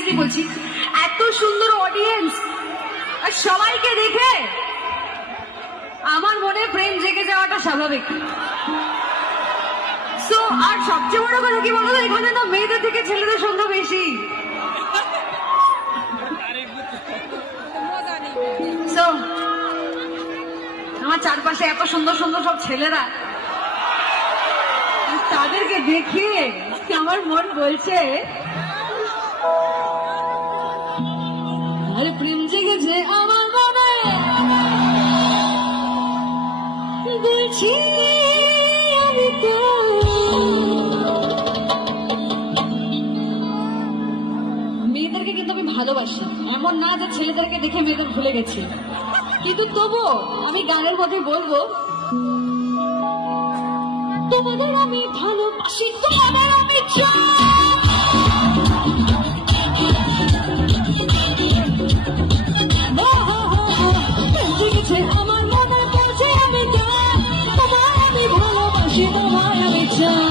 Seriously বলছি, এত সুন্দর অডিয়েন্স আর সবাইকে দেখে আমার মনে প্রেম জেগে যাওয়াটা স্বাভাবিক। সো আর সবচেয়ে বড় কথা কি বলতো, এখানে না মেয়েদের থেকে ছেলেদের সংখ্যা বেশি। সো আমার চারপাশে এত সুন্দর সুন্দর সব ছেলেরা, তাদেরকে দেখে আমার মন বলছে আরে প্রেম জেগেছে আমার মনে, বলছি আমি তো। মেয়েদেরকে কিন্তু আমি ভালোবাসি, এমন না যে ছেলেদেরকে দেখে মেয়েদের ভুলে গেছি, কিন্তু তবুও আমি গানের মধ্যে বলবো তোমাদের আমি ভালোবাসি, তোমাদের আমি চাই। আমার মনে বলছে আমি তোমায় আমি ভালোবাসি, তোমায় আমি চাই।